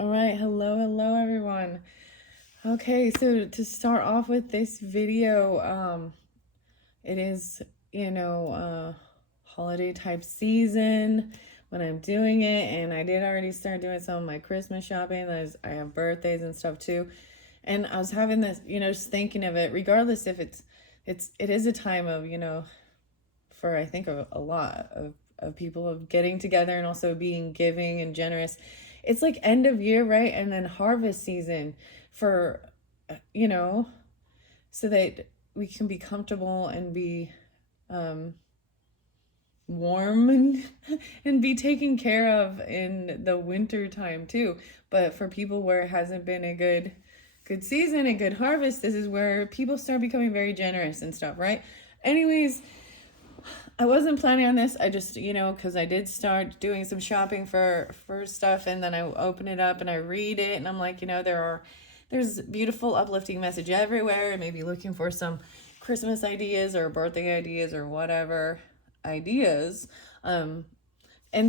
All right, hello everyone. Okay, so to start off with this video, it is, holiday type season when I'm doing it, and I did already start doing some of my Christmas shopping. I have birthdays and stuff too. And I was having this, just thinking of it, regardless if it is a time of, for I think a lot of people of getting together and also being giving and generous. It's like end of year, right? And then harvest season for, so that we can be comfortable and be warm and be taken care of in the winter time too. But for people where it hasn't been a good season and good harvest, this is where people start becoming very generous and stuff, right? Anyways, I wasn't planning on this. I just, because I did start doing some shopping for stuff, and then I open it up and I read it, and I'm like, there's beautiful, uplifting message everywhere. Maybe looking for some Christmas ideas or birthday ideas or whatever ideas. And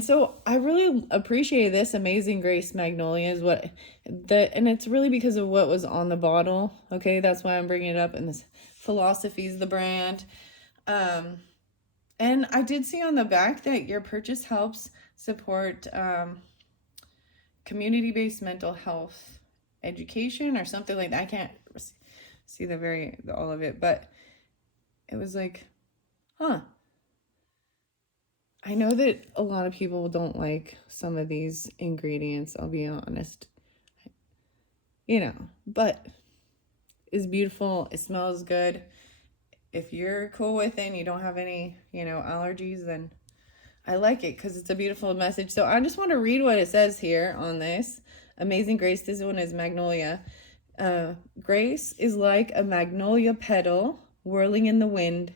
so I really appreciate this Amazing Grace Magnolia and it's really because of what was on the bottle. Okay, that's why I'm bringing it up. And this Philosophy is the brand. And I did see on the back that your purchase helps support community-based mental health education or something like that. I can't see all of it, but it was like, I know that a lot of people don't like some of these ingredients, I'll be honest. But it's beautiful. It smells good. If you're cool with it and you don't have any, allergies, then I like it because it's a beautiful message. So I just want to read what it says here on this. Amazing Grace, this one is Magnolia. Grace is like a magnolia petal whirling in the wind,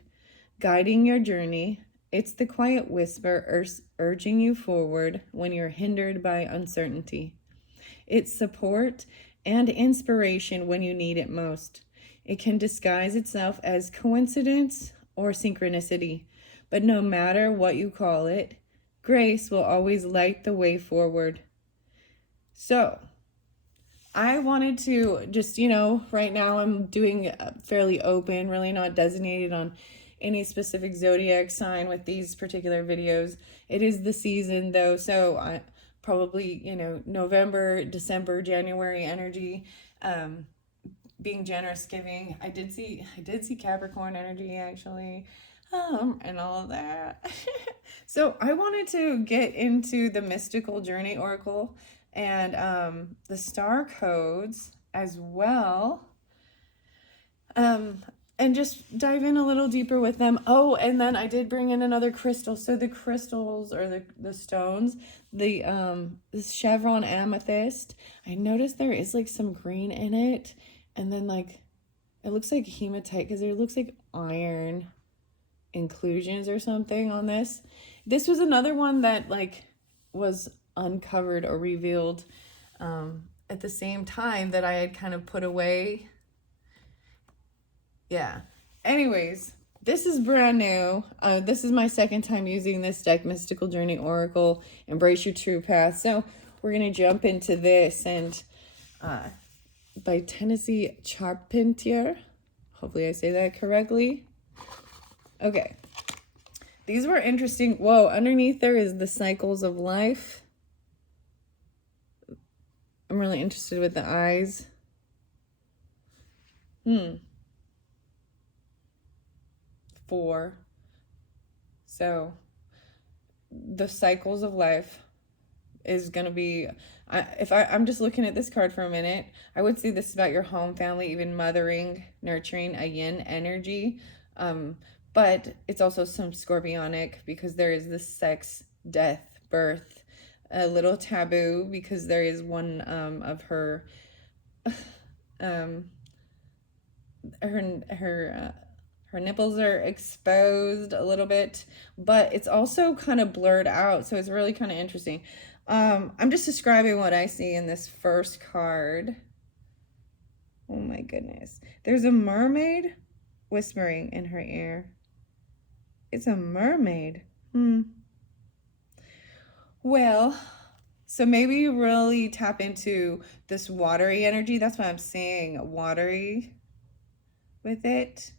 guiding your journey. It's the quiet whisper urging you forward when you're hindered by uncertainty. It's support and inspiration when you need it most. It can disguise itself as coincidence or synchronicity, but no matter what you call it, grace will always light the way forward. So, I wanted to just, right now I'm doing fairly open, really not designated on any specific zodiac sign with these particular videos. It is the season though, so I probably, November, December, January energy. Being generous, giving. I did see Capricorn energy actually, and all of that. So I wanted to get into the mystical journey oracle and the star codes as well, and just dive in a little deeper with them. Oh, and then I did bring in another crystal. So the crystals or the stones, the this chevron amethyst. I noticed there is like some green in it. And then it looks like hematite because there looks like iron inclusions or something on this. This was another one that was uncovered or revealed at the same time that I had kind of put away. Yeah. Anyways, this is brand new. This is my second time using this deck, Mystical Journey Oracle, Embrace Your True Path. So we're going to jump into this and by Tennessee Charpentier. Hopefully I say that correctly. Okay. These were interesting. Whoa, underneath there is the cycles of life. I'm really interested with the eyes. 4. So the cycles of life is going to be, I'm just looking at this card for a minute, I would say this is about your home, family, even mothering, nurturing, a yin energy. But it's also some scorpionic because there is this sex, death, birth, a little taboo because there is one of her her nipples are exposed a little bit, but it's also kind of blurred out, so it's really kind of interesting. I'm just describing what I see in this first card. Oh my goodness. There's a mermaid whispering in her ear. It's a mermaid. Well, So maybe you really tap into this watery energy. That's why I'm saying watery with it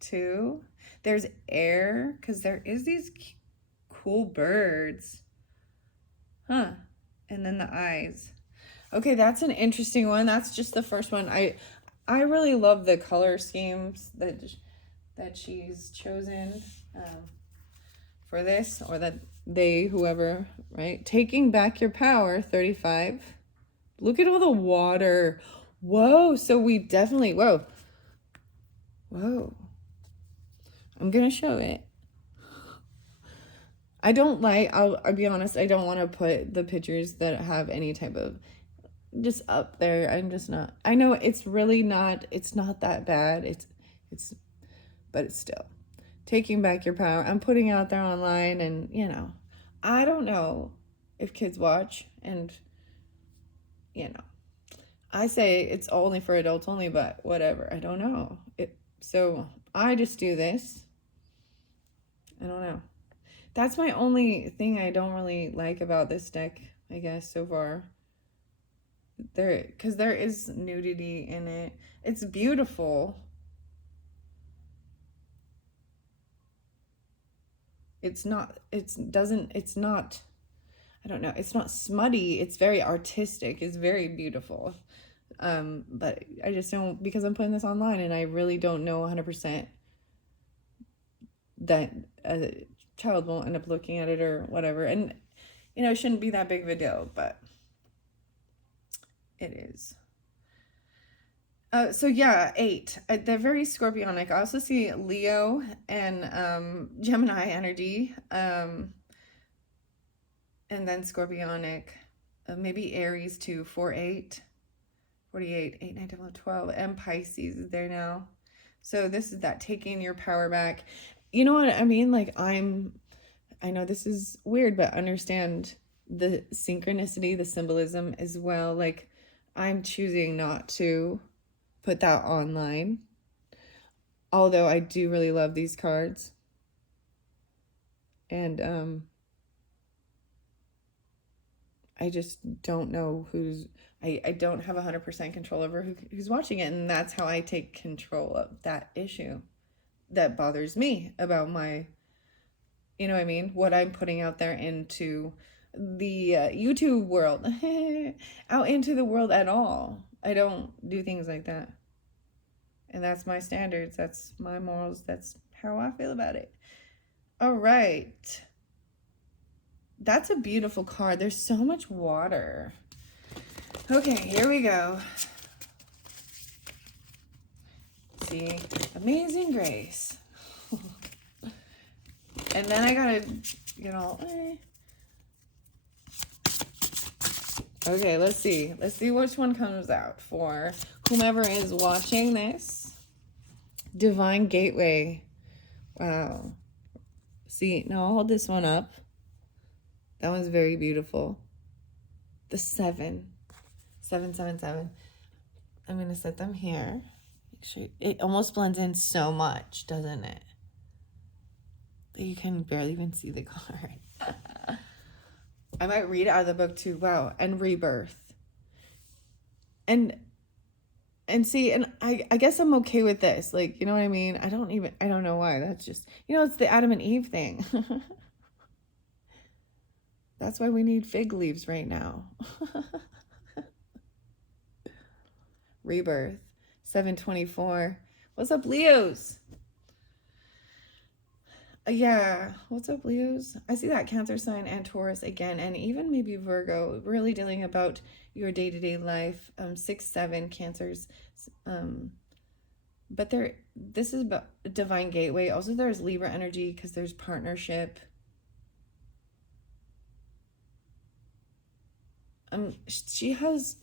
too. There's air because there is these cool birds. Huh. And then the eyes. Okay, that's an interesting one. That's just the first one. I really love the color schemes that she's chosen for this, or that they, whoever, right? Taking back your power, 35. Look at all the water. Whoa, so we definitely, whoa. I'm going to show it. I'll be honest, I don't want to put the pictures that have any type of just up there. I'm just not. I know it's really not, it's not that bad. But it's still taking back your power. I'm putting out there online, and I don't know if kids watch, and I say it's only for adults only, but whatever. I don't know. So I just do this. I don't know. That's my only thing I don't really like about this deck, I guess, so far. Because there is nudity in it. It's beautiful. It's not, I don't know, it's not smutty. It's very artistic. It's very beautiful. But I just don't, because I'm putting this online and I really don't know 100% that a child won't end up looking at it or whatever. And, it shouldn't be that big of a deal, but it is. So yeah, 8. They're very scorpionic. I also see Leo and Gemini energy. And then scorpionic. Maybe Aries too. 4, 8. 48, 8, 9, 10, 11, 12. And Pisces is there now. So this is that taking your power back. You know what I mean? Like I know this is weird, but understand the synchronicity, the symbolism as well. Like I'm choosing not to put that online, although I do really love these cards, and I just don't know I don't have 100% control over who's watching it, and that's how I take control of that issue that bothers me about my, you know what I mean, what I'm putting out there into the YouTube world, out into the world at all. I don't do things like that. And that's my standards. That's my morals. That's how I feel about it. All right. That's a beautiful card. There's so much water. Okay, here we go. See, Amazing Grace. And then I gotta, Okay, let's see. Let's see which one comes out for whomever is watching this. Divine Gateway. Wow. See, now I'll hold this one up. That one's very beautiful. The 7. 777. I'm going to set them here. Make sure it almost blends in so much, doesn't it? That you can barely even see the card. I might read out of the book too. Wow. And Rebirth. And see, and I guess I'm okay with this. Like, you know what I mean? I don't know why. That's just, it's the Adam and Eve thing. That's why we need fig leaves right now. Rebirth. 724. What's up, Leos? Yeah, what's up, Leos? I see that Cancer sign and Taurus again, and even maybe Virgo, really dealing about your day-to-day life. 6, 7 Cancers. But this is about Divine Gateway. Also, there's Libra energy because there's partnership. She has,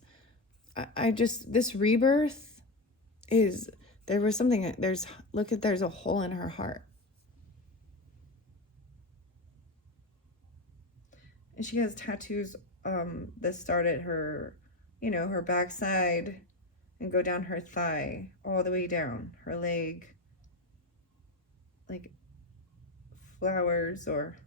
this rebirth is, there's a hole in her heart. And she has tattoos that start at her, her backside and go down her thigh, all the way down her leg. Like flowers or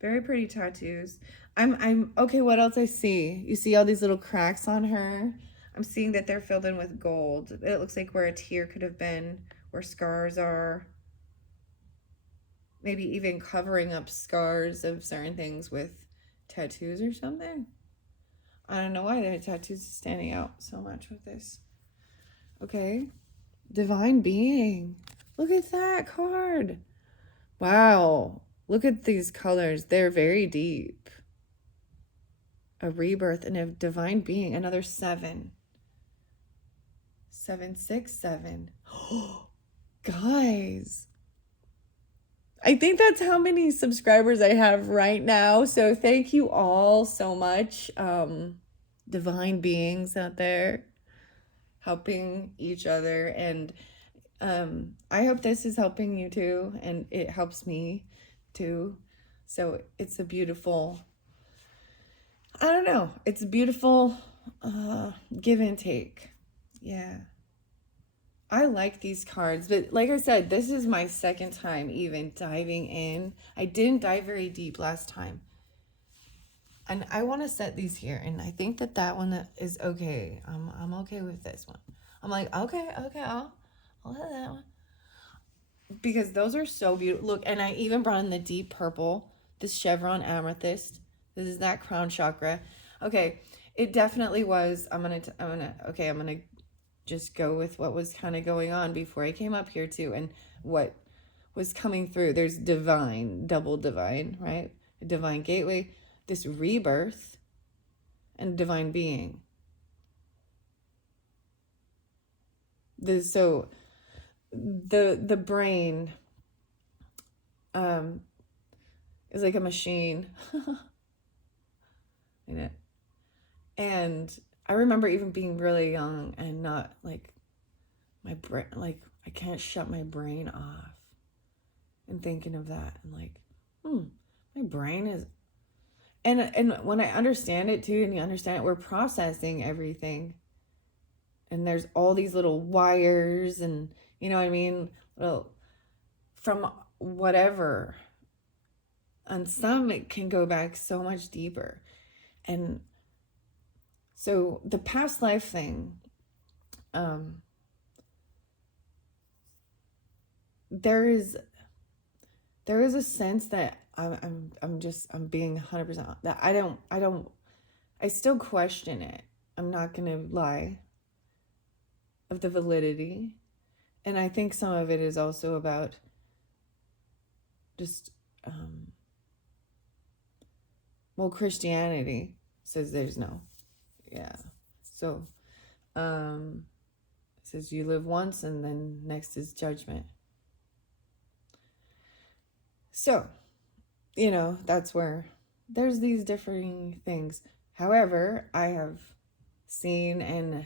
Very pretty tattoos. I'm okay, what else I see? You see all these little cracks on her? I'm seeing that they're filled in with gold. It looks like where a tear could have been, where scars are. Maybe even covering up scars of certain things with tattoos or something. I don't know why the tattoos are standing out so much with this. Okay. Divine being. Look at that card. Wow. Look at these colors. They're very deep. A rebirth and a divine being. Another 7. 767. Guys. I think that's how many subscribers I have right now. So thank you all so much. Divine beings out there helping each other. And I hope this is helping you too. And it helps me too. So it's a beautiful, I don't know. It's a beautiful give and take. Yeah. I like these cards, but like I said, this is my second time even diving in. I didn't dive very deep last time. And I want to set these here, and I think that that one is okay. I'm okay with this one. I'm like, okay, I'll let that one. Because those are so beautiful. Look, and I even brought in the deep purple, this chevron amethyst. This is that crown chakra. Okay, it definitely was. I'm gonna just go with what was kind of going on before I came up here too, and what was coming through. There's divine, double divine, right? A divine gateway, this rebirth, and divine being. So the brain is like a machine. In it. And I remember even being really young and not like my brain, like I can't shut my brain off and thinking of that and like, my brain is, and when I understand it too, and you understand it, we're processing everything. And there's all these little wires and, you know what I mean? Well, from whatever. And some it can go back so much deeper. And so the past life thing, there is a sense that I'm being 100% that I still question it. I'm not gonna lie, of the validity. And I think some of it is also about just Christianity says there's no. Yeah. So it says you live once and then next is judgment. So, you know, that's where there's these differing things. However, I have seen and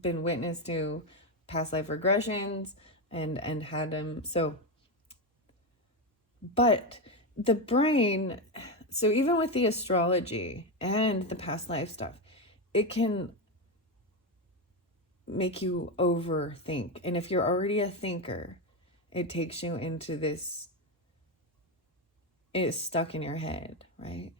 been witness to past life regressions and had them. So, but the brain, so even with the astrology and the past life stuff, it can make you overthink. And if you're already a thinker, it takes you into this, it's stuck in your head, right?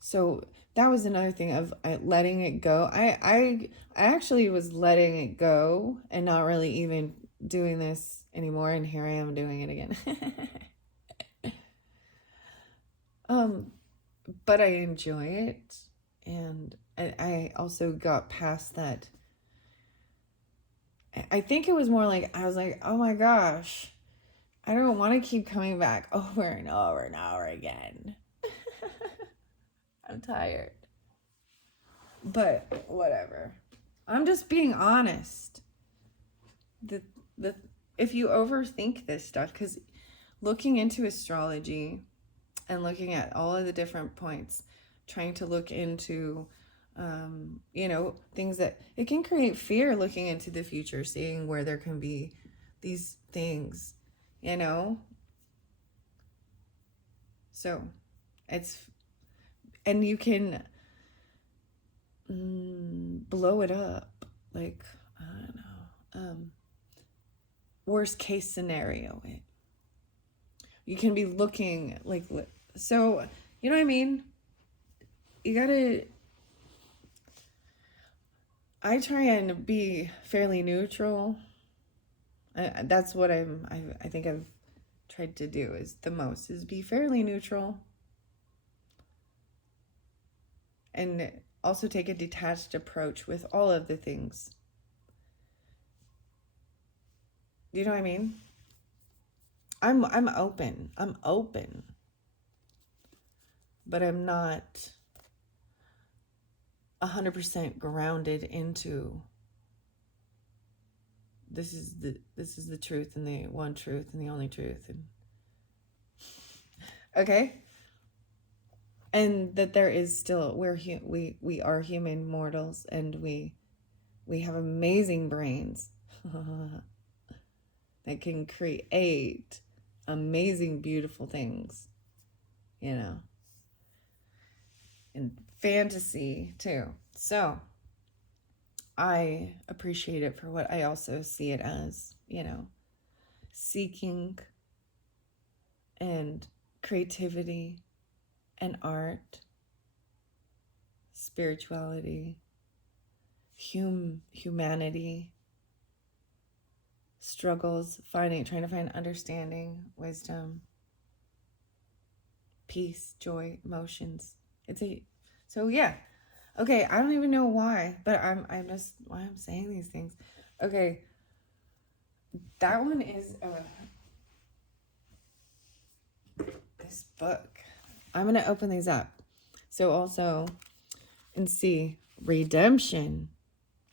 So that was another thing of letting it go. I actually was letting it go and not really even doing this anymore, and here I am doing it again. But I enjoy it, and I also got past that. I think it was more like I was like, oh my gosh, I don't want to keep coming back over and over and over again. I'm tired. But whatever. I'm just being honest. If you overthink this stuff, because looking into astrology and looking at all of the different points, trying to look into, you know, things that it can create fear, looking into the future, seeing where there can be these things, you know. So it's, and you can blow it up, like, I don't know, worst case scenario it, You can be looking like, so, you know what I mean? You gotta, I try and be fairly neutral. That's what I think I've tried to do is the most, is be fairly neutral. And also take a detached approach with all of the things. Do you know what I mean? I'm open. I'm open. But I'm not 100% grounded into this is the truth and the one truth and the only truth. And okay? And that there is still, we are human mortals, and we have amazing brains that can create amazing, beautiful things, you know, and fantasy too. So I appreciate it for what I also see it as, you know, seeking and creativity and art, spirituality, humanity, struggles, trying to find understanding, wisdom, peace, joy, emotions. So yeah. Okay, I don't even know why, but I'm just why I'm saying these things. Okay. That one is this book. I'm going to open these up. So also, and see, redemption.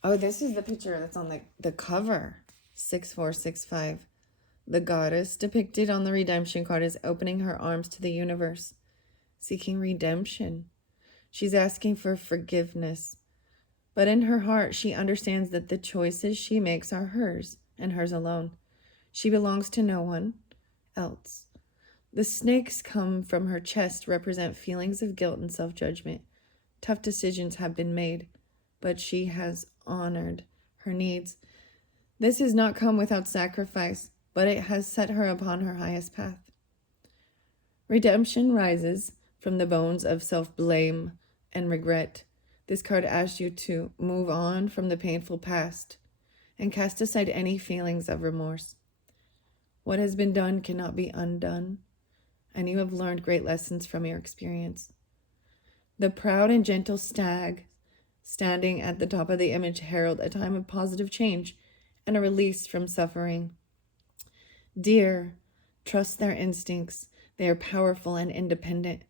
Oh, this is the picture that's on the cover. 6465. The goddess depicted on the redemption card is opening her arms to the universe, seeking redemption. She's asking for forgiveness. But in her heart, she understands that the choices she makes are hers and hers alone. She belongs to no one else. The snakes come from her chest represent feelings of guilt and self-judgment. Tough decisions have been made, but she has honored her needs. This has not come without sacrifice, but it has set her upon her highest path. Redemption rises from the bones of self-blame and regret. This card asks you to move on from the painful past and cast aside any feelings of remorse. What has been done cannot be undone, and you have learned great lessons from your experience. The proud and gentle stag standing at the top of the image herald a time of positive change and a release from suffering. Dear, trust their instincts. They are powerful and independent.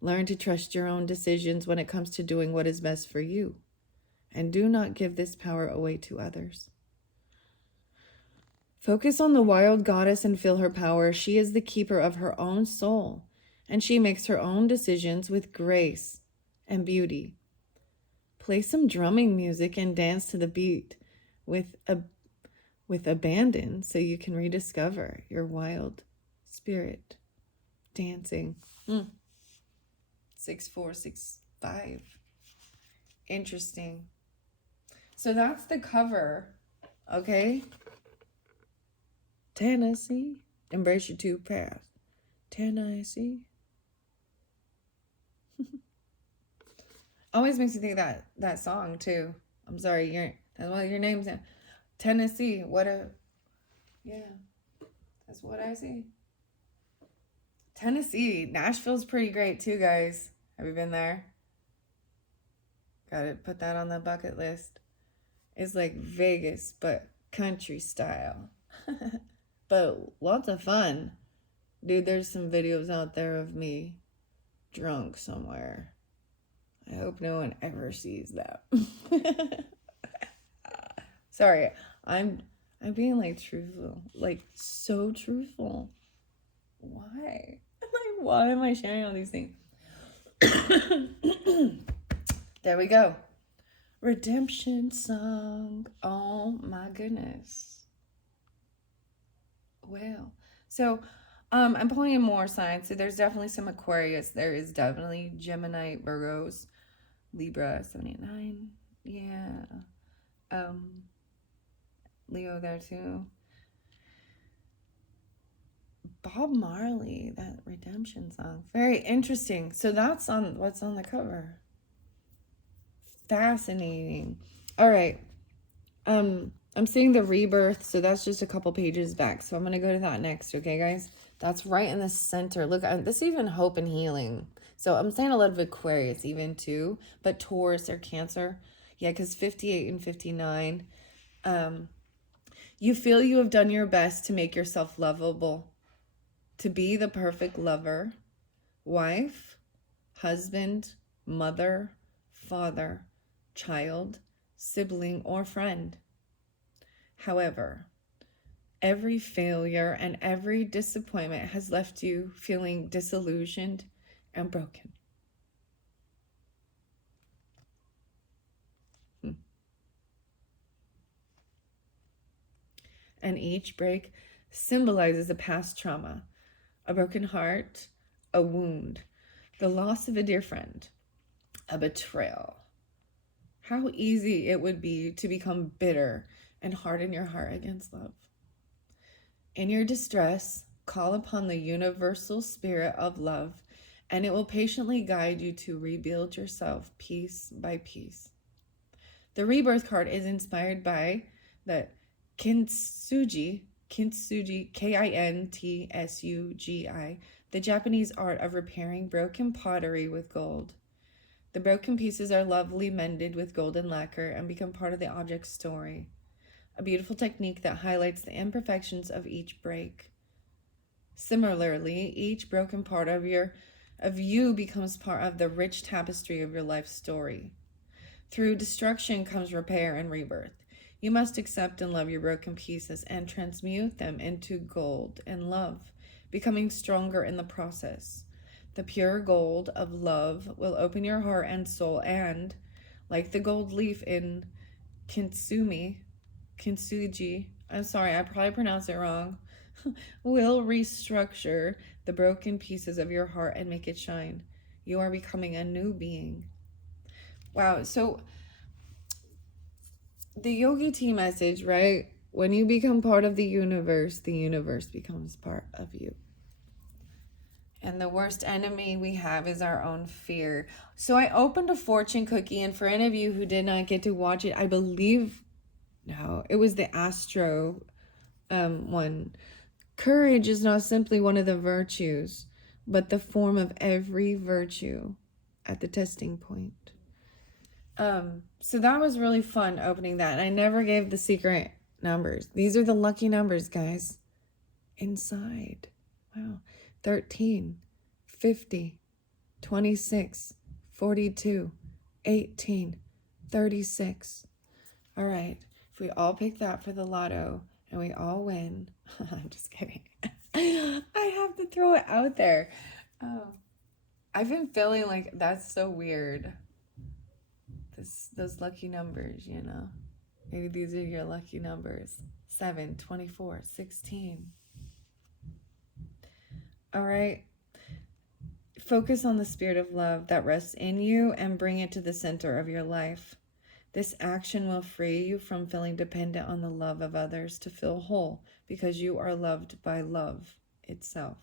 Learn to trust your own decisions when it comes to doing what is best for you. And do not give this power away to others. Focus on the wild goddess and feel her power. She is the keeper of her own soul, and she makes her own decisions with grace and beauty. Play some drumming music and dance to the beat with abandon so you can rediscover your wild spirit. Dancing. 6465. Interesting. So that's the cover. Okay. Tennessee. Embrace your two paths. Tennessee. Always makes you think of that song too. I'm sorry, that's what your name's in. Tennessee. That's what I see. Tennessee. Nashville's pretty great too, guys. Have you been there? Gotta put that on the bucket list. It's like Vegas, but country style. But lots of fun. Dude, there's some videos out there of me drunk somewhere. I hope no one ever sees that. Sorry, I'm being like truthful. Like so truthful. Why? Like, why am I sharing all these things? There we go. Redemption song. Oh my goodness. Well, so I'm pulling in more signs. So there's definitely some Aquarius. There is definitely Gemini, Virgos, Libra, 79. Yeah. Leo there too. Bob Marley, that redemption song. Very interesting. So that's on what's on the cover. Fascinating. All right. I'm seeing the Rebirth, so that's just a couple pages back. So I'm going to go to that next, okay, guys? That's right in the center. Look, this is even hope and healing. So I'm saying a lot of Aquarius even too, but Taurus or Cancer. Yeah, because 58 and 59. You feel you have done your best to make yourself lovable, to be the perfect lover, wife, husband, mother, father, child, sibling, or friend. However, every failure and every disappointment has left you feeling disillusioned and broken. And each break symbolizes a past trauma, a broken heart, a wound, the loss of a dear friend, a betrayal. How easy it would be to become bitter and harden your heart against love. In your distress, call upon the universal spirit of love, and it will patiently guide you to rebuild yourself piece by piece. The Rebirth card is inspired by the kintsugi, Kintsugi, the Japanese art of repairing broken pottery with gold. The broken pieces are lovely mended with golden lacquer and become part of the object's story. A beautiful technique that highlights the imperfections of each break. Similarly, each broken part of you becomes part of the rich tapestry of your life story. Through destruction comes repair and rebirth. You must accept and love your broken pieces and transmute them into gold and love, becoming stronger in the process. The pure gold of love will open your heart and soul and, like the gold leaf in kintsugi, I'm sorry, I probably pronounced it wrong, will restructure the broken pieces of your heart and make it shine. You are becoming a new being. Wow, so the Yogi Tea message, right? When you become part of the universe becomes part of you. And the worst enemy we have is our own fear. So I opened a fortune cookie, and for any of you who did not get to watch it, I believe, no, it was the Astro one. Courage is not simply one of the virtues, but the form of every virtue at the testing point. So that was really fun opening that. And I never gave the secret numbers. These are the lucky numbers, guys. Inside. Wow. 13, 50, 26, 42, 18, 36. All right. If we all pick that for the lotto and we all win, I'm just kidding. I have to throw it out there. I've been feeling like that's so weird. Those lucky numbers, you know. Maybe these are your lucky numbers. 7, 24, 16. All right. Focus on the spirit of love that rests in you and bring it to the center of your life. This action will free you from feeling dependent on the love of others to feel whole because you are loved by love itself.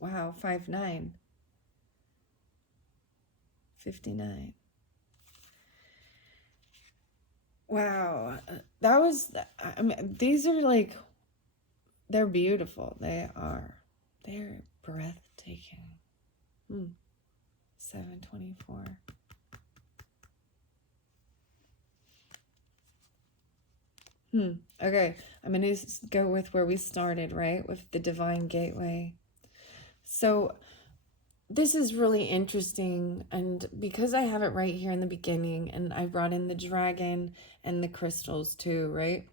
Wow, 5-9. 59. Wow, that was, I mean, these are like, they're beautiful. They are. They're breathtaking. 724. Okay, I'm going to go with where we started, right? With the Divine Gateway. So this is really interesting, and because I have it right here in the beginning, and I brought in the dragon and the crystals too, right?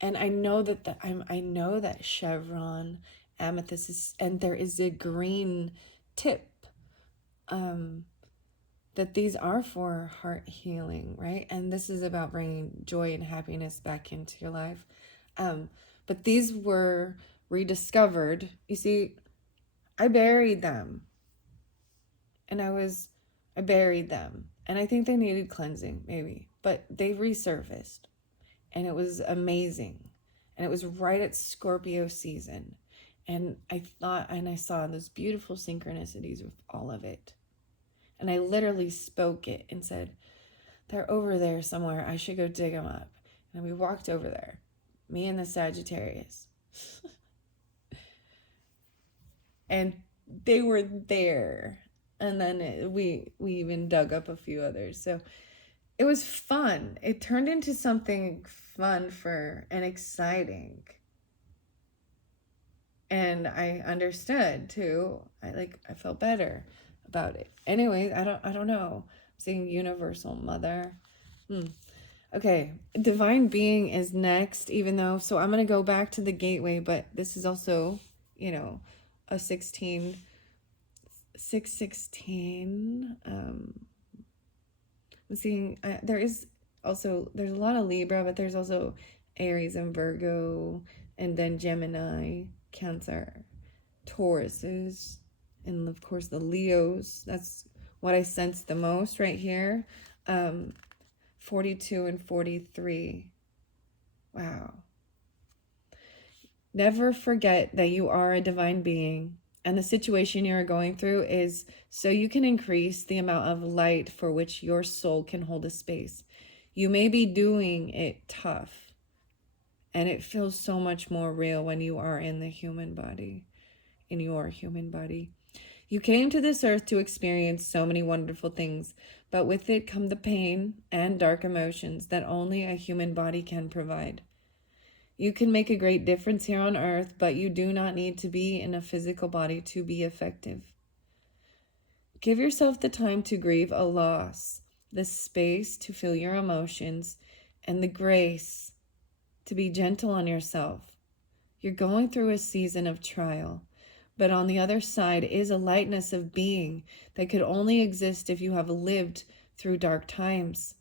And I know that I know that chevron, amethyst is, and there is a green tip. That these are for heart healing, right? And this is about bringing joy and happiness back into your life. But these were rediscovered. You see, I buried them. And I buried them. And I think they needed cleansing, maybe. But they resurfaced. And it was amazing. And it was right at Scorpio season. And I saw those beautiful synchronicities with all of it. And I literally spoke it and said, they're over there somewhere. I should go dig them up. And we walked over there, me and the Sagittarius. And they were there. And then we even dug up a few others. So it was fun. It turned into something fun and exciting. And I understood too. I felt better about it. Anyways, I don't know. I'm seeing Universal Mother. Okay, Divine Being is next, even though, so I'm going to go back to the gateway, but this is also, a 616. I'm seeing, there's a lot of Libra, but there's also Aries and Virgo, and then Gemini, Cancer, Tauruses, and of course the Leos. That's what I sense the most right here. 42 and 43. Wow. Never forget that you are a divine being, and the situation you are going through is so you can increase the amount of light for which your soul can hold a space. You may be doing it tough, and it feels so much more real when you are in the human body, in your human body. You came to this earth to experience so many wonderful things, but with it come the pain and dark emotions that only a human body can provide. You can make a great difference here on earth, but you do not need to be in a physical body to be effective. Give yourself the time to grieve a loss, the space to feel your emotions, and the grace to be gentle on yourself. You're going through a season of trial, but on the other side is a lightness of being that could only exist if you have lived through dark times.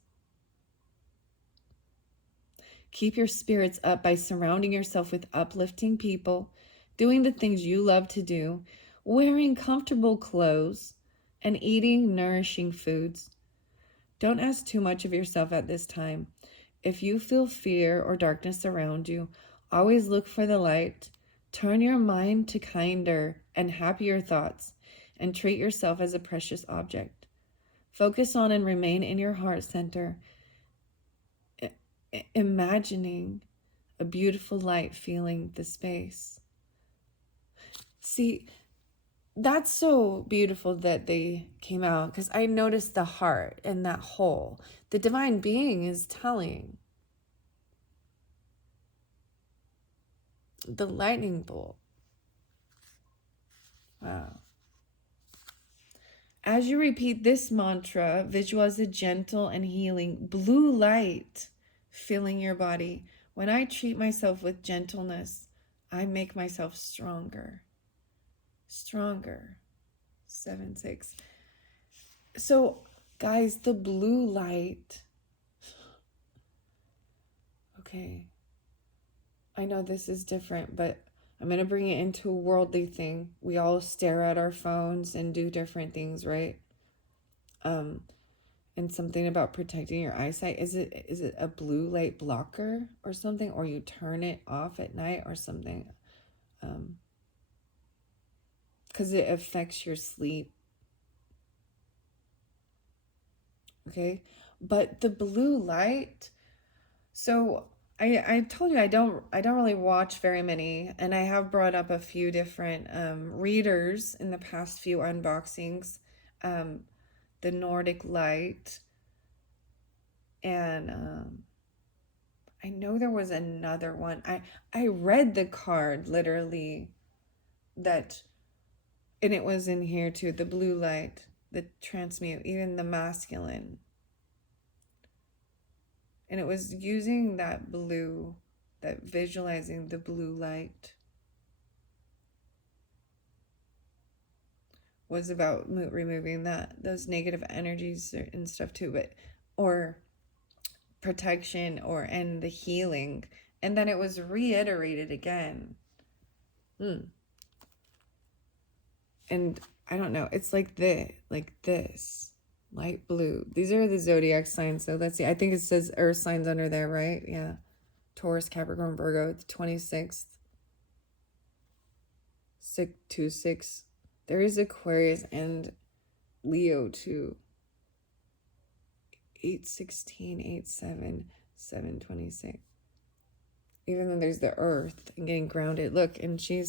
Keep your spirits up by surrounding yourself with uplifting people, doing the things you love to do, wearing comfortable clothes, and eating nourishing foods. Don't ask too much of yourself at this time. If you feel fear or darkness around you, always look for the light. Turn your mind to kinder and happier thoughts, and treat yourself as a precious object. Focus on and remain in your heart center, imagining a beautiful light filling the space. See, that's so beautiful that they came out, because I noticed the heart and that hole. The divine being is telling. The lightning bolt. Wow. As you repeat this mantra, visualize a gentle and healing blue light filling your body. When I treat myself with gentleness, I make myself stronger. Stronger. 7-6. So, guys, the blue light. Okay. I know this is different, but I'm going to bring it into a worldly thing. We all stare at our phones and do different things, right? And something about protecting your eyesight. Is it a blue light blocker or something? Or you turn it off at night or something? Because it affects your sleep. Okay? But the blue light, so I told you I don't really watch very many, and I have brought up a few different readers in the past few unboxings. The Nordic Light, and I know there was another one. I read the card literally, that, and it was in here too, the blue light, the transmute, even the masculine. And it was using that blue, that visualizing the blue light was about removing those negative energies and stuff too, but, or protection, and the healing. And then it was reiterated again. And I don't know, it's like this. Light blue. These are the zodiac signs. So let's see. I think it says earth signs under there, right? Yeah. Taurus, Capricorn, Virgo, the 26th, 626. There is Aquarius and Leo too. 816, 87, 726. Even though there's the earth and getting grounded. Look, and she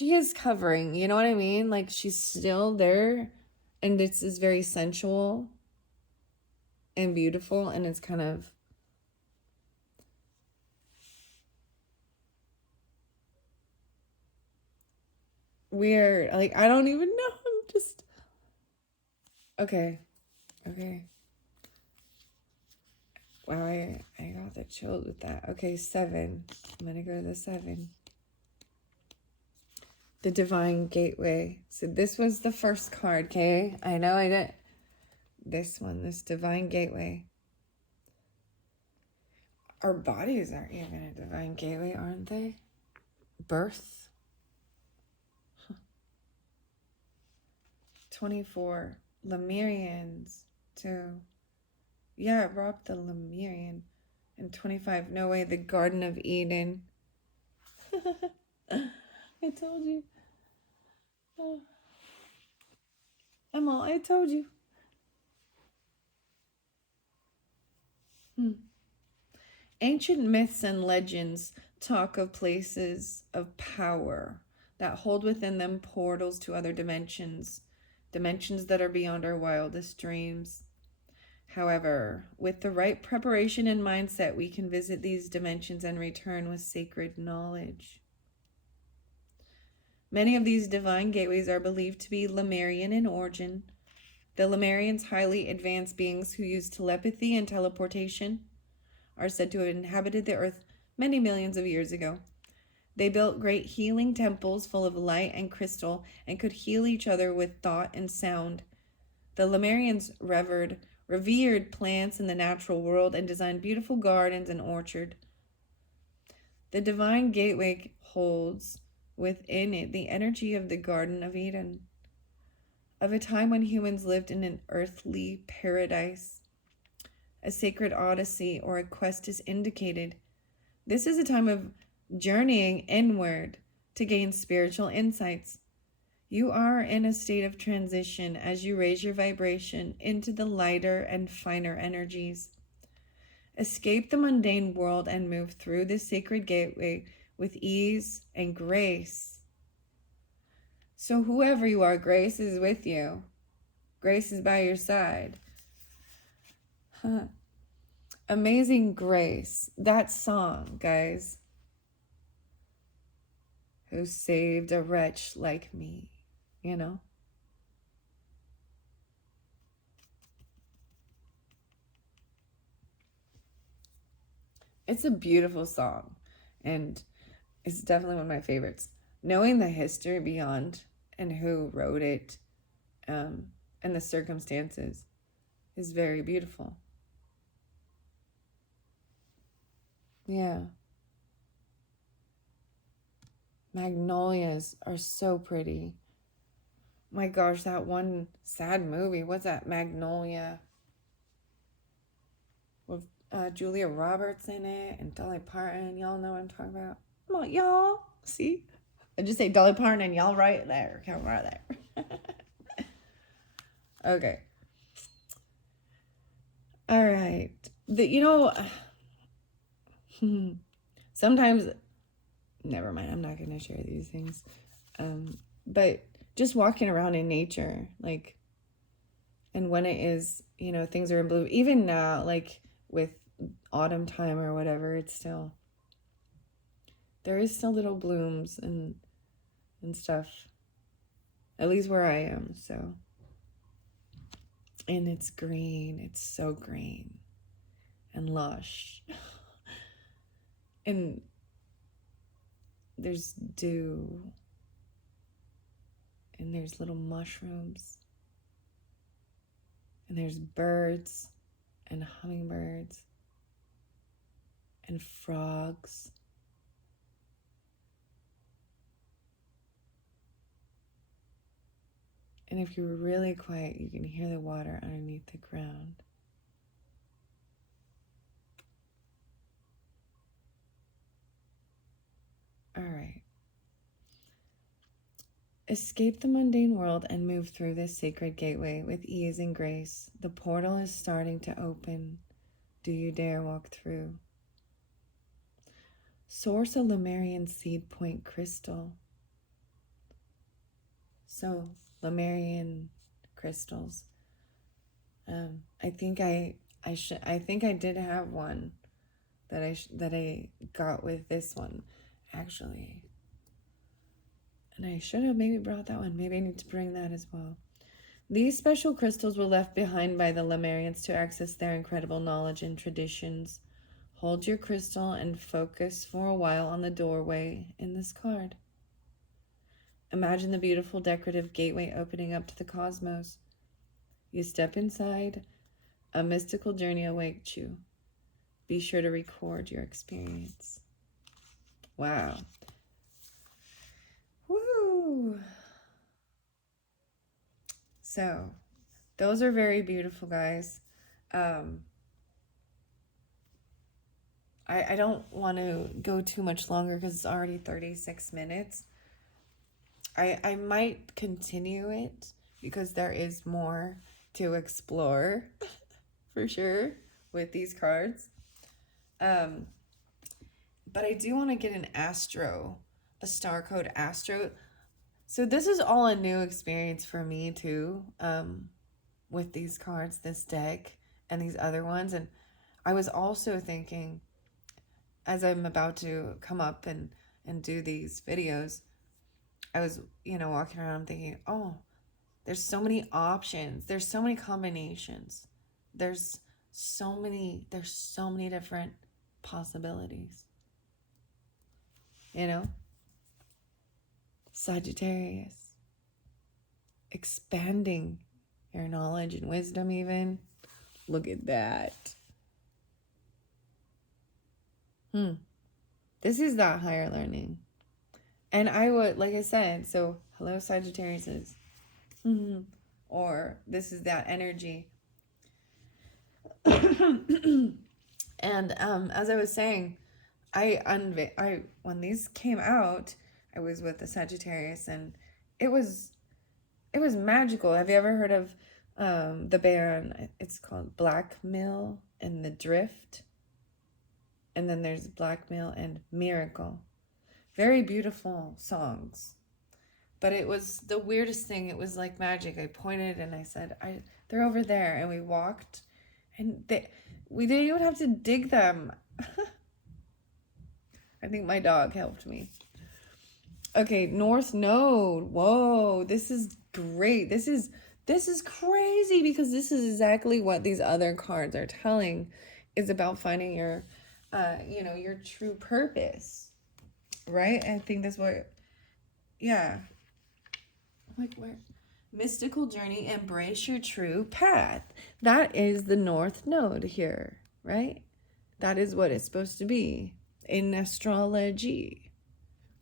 is covering, you know what I mean? Like she's still there, and this is very sensual and beautiful, and it's kind of weird. Like I don't even know. I'm just okay. Wow, I got the chills with that. Okay, 7. I'm gonna go to the 7. The Divine Gateway. So this was the first card, okay? I know I didn't. This one, this Divine Gateway. Our bodies are even a Divine Gateway, aren't they? Birth. 24. Lemurians, too. Yeah, it brought up the Lemurian. And 25. No way, the Garden of Eden. I told you. Oh. Emma, I told you. Ancient myths and legends talk of places of power that hold within them portals to other dimensions that are beyond our wildest dreams. However, with the right preparation and mindset, we can visit these dimensions and return with sacred knowledge. Many of these divine gateways are believed to be Lemurian in origin. The Lemurians, highly advanced beings who use telepathy and teleportation, are said to have inhabited the earth many millions of years ago. They built great healing temples full of light and crystal and could heal each other with thought and sound. The Lemurians revered plants in the natural world and designed beautiful gardens and orchards. The Divine Gateway holds within it the energy of the Garden of Eden, of a time when humans lived in an earthly paradise. A sacred odyssey or a quest is indicated. This is a time of journeying inward to gain spiritual insights. You are in a state of transition as you raise your vibration into the lighter and finer energies. Escape the mundane world and move through this sacred gateway with ease and grace. So whoever you are, grace is with you. Grace is by your side. Amazing Grace. That song, guys. Who saved a wretch like me, you know? It's a beautiful song, and it's definitely one of my favorites. Knowing the history beyond and who wrote it and the circumstances is very beautiful. Yeah. Magnolias are so pretty. My gosh, that one sad movie. What's that? Magnolia. With Julia Roberts in it and Dolly Parton. Y'all know what I'm talking about. Come on, y'all. See? I just say Dolly Parton and y'all right there. Come right there. Okay. All right. Sometimes, never mind. I'm not going to share these things. But just walking around in nature, like, and when it is, things are in bloom. Even now, like with autumn time or whatever, there is still little blooms and stuff. At least where I am, so. And it's green. It's so green and lush. And there's dew. And there's little mushrooms. And there's birds and hummingbirds and frogs. And if you're really quiet, you can hear the water underneath the ground. All right. Escape the mundane world and move through this sacred gateway with ease and grace. The portal is starting to open. Do you dare walk through? Source a Lemurian seed point crystal. So, Lemurian crystals. I think I did have one that I got with this one, actually. And I should have maybe brought that one. Maybe I need to bring that as well. These special crystals were left behind by the Lemurians to access their incredible knowledge and traditions. Hold your crystal and focus for a while on the doorway in this card. Imagine the beautiful decorative gateway opening up to the cosmos. You step inside, a mystical journey awaits you. Be sure to record your experience. Wow. Woo! So, those are very beautiful, guys. I don't want to go too much longer because it's already 36 minutes. I might continue it because there is more to explore for sure with these cards. But I do want to get an Astro, a star code Astro. So this is all a new experience for me too, with these cards, this deck, and these other ones. And I was also thinking, as I'm about to come up and do these videos, I was, walking around thinking, oh, there's so many options. There's so many combinations. There's so many different possibilities. Sagittarius. Expanding your knowledge and wisdom even. Look at that. This is that higher learning. And I would, like I said, so hello Sagittariuses. Or this is that energy. And as I was saying, when these came out, I was with the Sagittarius and it was magical. Have you ever heard of the band? It's called Blackmail and the Drift. And then there's Blackmail and Miracle. Very beautiful songs. But it was the weirdest thing. It was like magic. I pointed and I said, they're over there. And we walked and we didn't even have to dig them. I think my dog helped me. Okay, North Node. Whoa, this is great. This is crazy because this is exactly what these other cards are telling. Is about finding your your true purpose, right? I think that's what, like where mystical journey, embrace your true path. That is the North Node here, right? That is what it's supposed to be in astrology.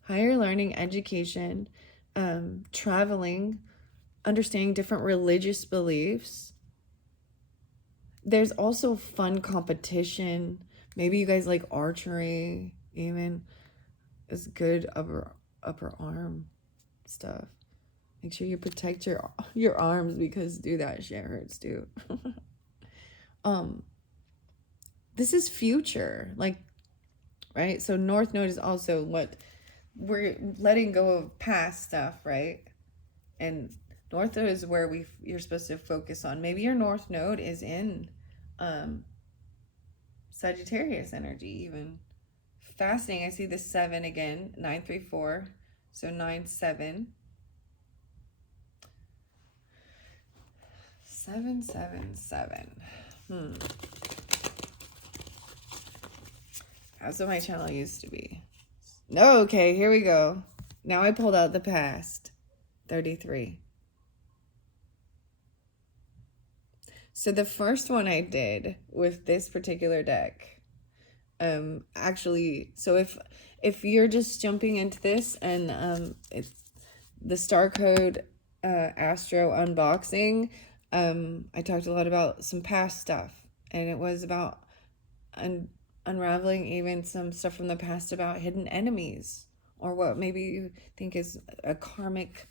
Higher learning, education, traveling, understanding different religious beliefs. There's also fun competition. Maybe you guys like archery, even. It's good upper arm stuff. Make sure you protect your arms because, dude, that shit hurts too. This is future, like, right? So North Node is also what we're letting go of past stuff, right? And North Node is where you're supposed to focus on. Maybe your North Node is in Sagittarius energy even. Fascinating. I see the 7 again, 934. So 9-7. 777. That's what my channel used to be. No, okay, here we go. Now I pulled out the past. 33. So the first one I did with this particular deck, actually, so if you're just jumping into this and it's the Star Code Astro unboxing, I talked a lot about some past stuff, and it was about unraveling even some stuff from the past about hidden enemies or what maybe you think is a karmic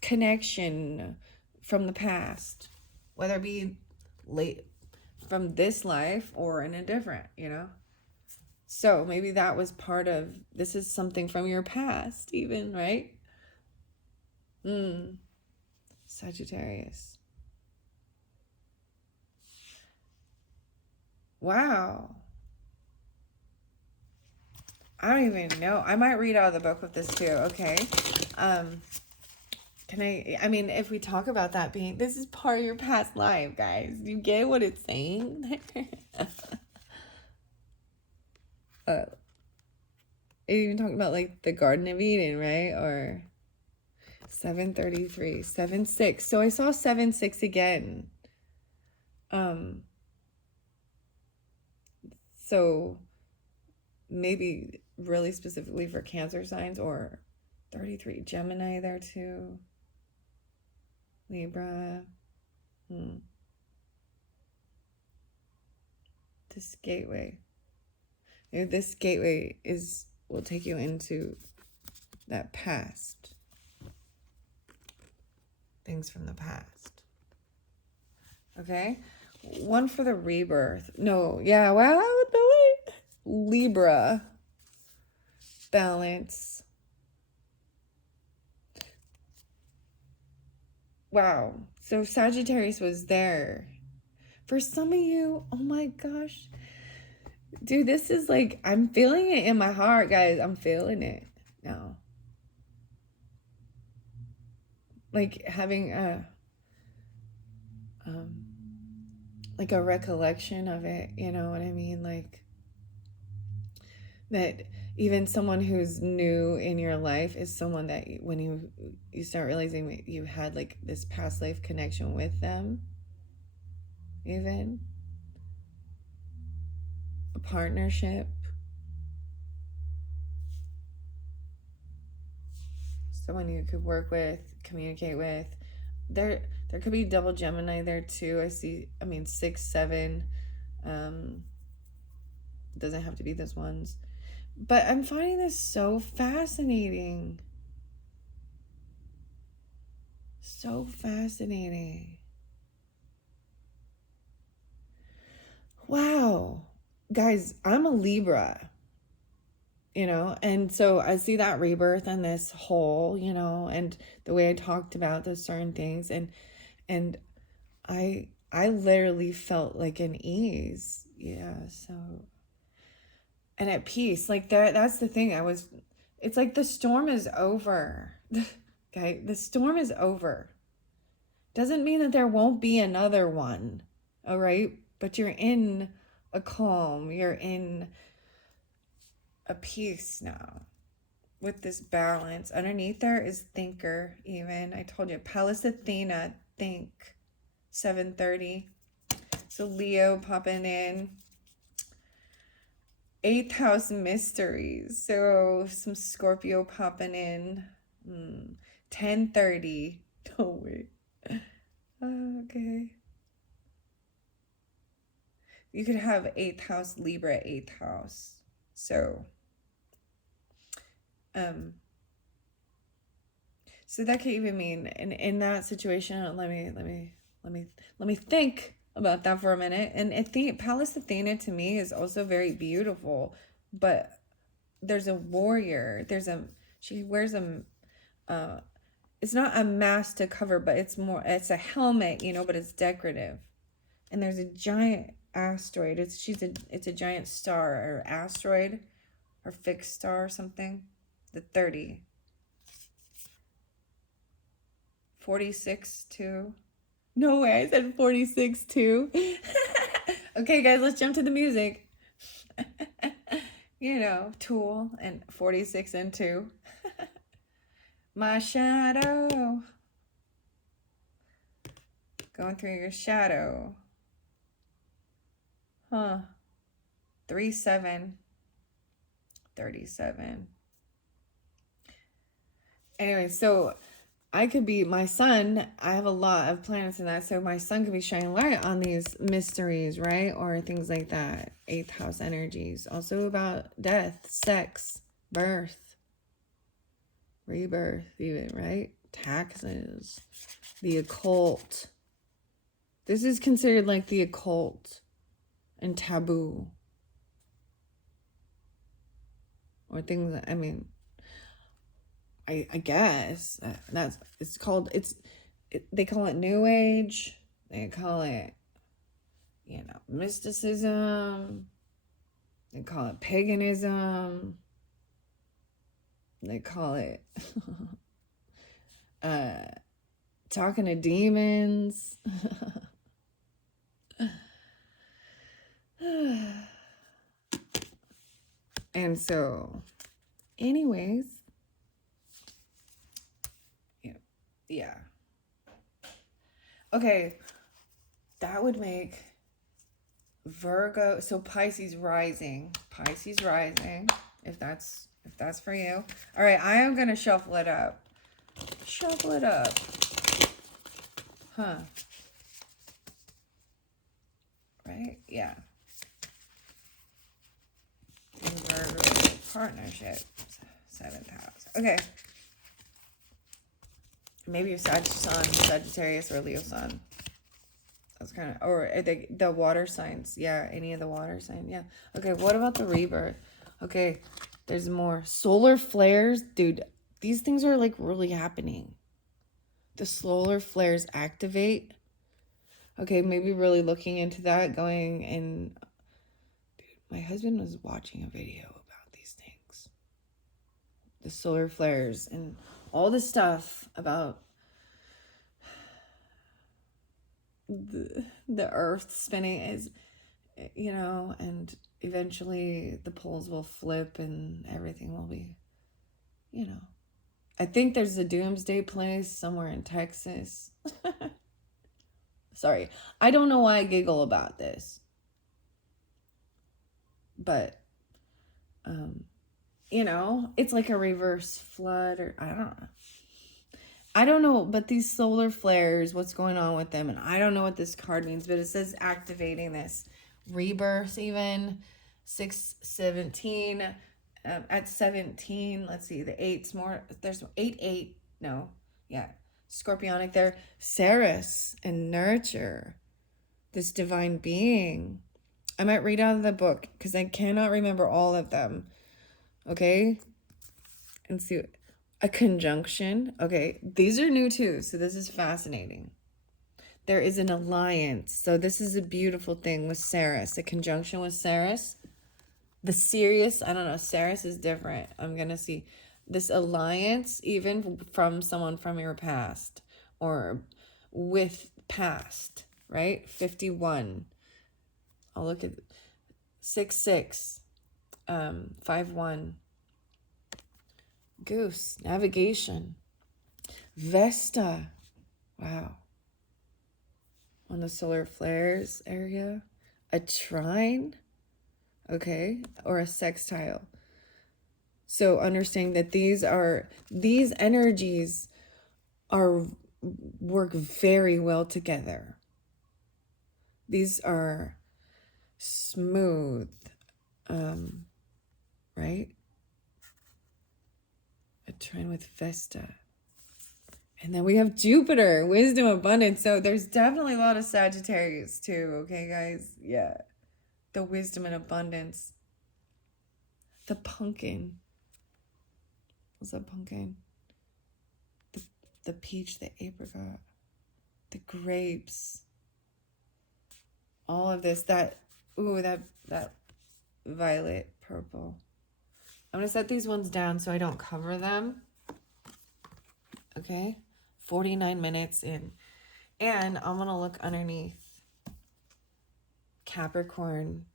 connection from the past, whether it be late from this life or in a different, So maybe that was part of, this is something from your past even, right? Sagittarius. Wow. I don't even know. I might read out of the book with this too. Okay. I mean, if we talk about that being, this is part of your past life, guys. You get what it's saying? It even talking about like the Garden of Eden, right? Or 733, 7-6. So I saw 7-6 again. So maybe really specifically for Cancer signs, or 33 Gemini there too. Libra. This gateway. Maybe this gateway will take you into that past. Things from the past. Okay? One for the rebirth. No, yeah, well, no way. Libra. Balance. Wow. So Sagittarius was there. For some of you, oh my gosh. Dude, this is like, I'm feeling it in my heart, guys. I'm feeling it now. Like having a recollection of it, you know what I mean? Like that even someone who's new in your life is someone that when you start realizing you had like this past life connection with them, even a partnership, someone you could work with, communicate with. There could be double Gemini there too. 6, 7. Doesn't have to be those ones. But I'm finding this so fascinating. So fascinating. Wow. Guys, I'm a Libra. And so I see that rebirth and this whole, and the way I talked about those certain things, and I literally felt like an ease. Yeah, so, and at peace. Like that's the thing. It's like the storm is over. Okay, the storm is over. Doesn't mean that there won't be another one. All right, but you're in a calm. You're in a peace now with this balance. Underneath there is thinker. Even I told you, Pallas Athena, think. 7:30. So Leo popping in. 8th house mysteries. So some Scorpio popping in. 10:30. Oh wait. Okay. You could have 8th house Libra, 8th house. So so that could even mean in that situation, let me think about that for a minute. And I think Pallas Athena to me is also very beautiful, but there's a warrior. She wears it's not a mask to cover, but it's a helmet, but it's decorative. And there's a giant asteroid. It's a giant star or asteroid or fixed star or something. The 30. 46 too. No way, I said 46 too. Okay, guys, let's jump to the music. Tool and 46 and 2. My shadow. Going through your shadow. 3-7. 37. Anyway, so I could be my sun. I have a lot of planets in that. So my sun could be shining light on these mysteries, right? Or things like that. 8th house energies. Also about death, sex, birth, rebirth even, right? Taxes, the occult. This is considered like the occult and taboo. Or things that, I mean, I guess they call it New Age. They call it, mysticism. They call it paganism. They call it talking to demons. And so, anyways, yeah. Okay, that would make Virgo, so Pisces rising, if that's for you. All right, I am gonna shuffle it up. Huh? Right? Yeah. Virgo partnership, 7th house. Okay. Maybe your Sagittarius or Leo sun. That's kind of, or the water signs. Yeah, any of the water signs. Yeah. Okay, what about the rebirth? Okay, there's more. Solar flares. Dude, these things are like really happening. The solar flares activate. Okay, maybe really looking into that, going and... Dude, my husband was watching a video about these things. The solar flares and all this stuff about the earth spinning is, and eventually the poles will flip and everything will be, I think there's a doomsday place somewhere in Texas. Sorry, I don't know why I giggle about this, but it's like a reverse flood, or I don't know, but these solar flares, what's going on with them? And I don't know what this card means, but it says activating this rebirth, even 6/17. At 17, let's see, the 8's more. There's 8. No, yeah, Scorpionic there. Ceres and nurture, this divine being. I might read out of the book because I cannot remember all of them. Okay, and see. A conjunction. Okay, these are new too, so this is fascinating. There is an alliance. So this is a beautiful thing with Ceres. A conjunction with Ceres. The Sirius, I don't know, Ceres is different. I'm going to see this alliance even from someone from your past or with past, right? 51. I'll look at 6/6, 5/1. Goose, navigation, Vesta, wow, on the solar flares area, a trine, okay, or a sextile. So understanding that these energies work very well together. These are smooth, right? A trine with Vesta. And then we have Jupiter, wisdom, abundance. So there's definitely a lot of Sagittarius too, okay, guys? Yeah. The wisdom and abundance. The pumpkin. What's that pumpkin? The peach, the apricot, the grapes. All of this, that violet, purple. I'm going to set these ones down so I don't cover them. Okay. 49 minutes in. And I'm going to look underneath. Capricorn,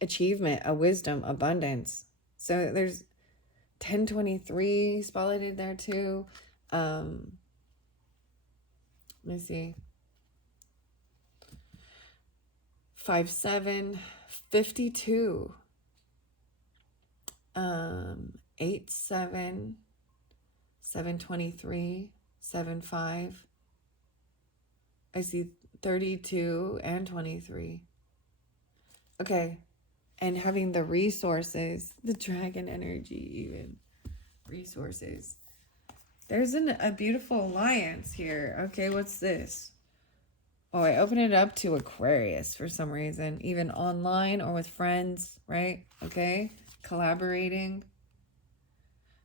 achievement, a wisdom, abundance. So there's 1023 spotlighted there too. Let me see. 5/7, 52. 8/7, 7/23, 7/5. I see 32 and 23. Okay. and having the resources, the dragon energy, even resources. There's a beautiful alliance here. Okay, what's this? Oh, I opened it up to Aquarius for some reason, even online or with friends, right? Okay, collaborating.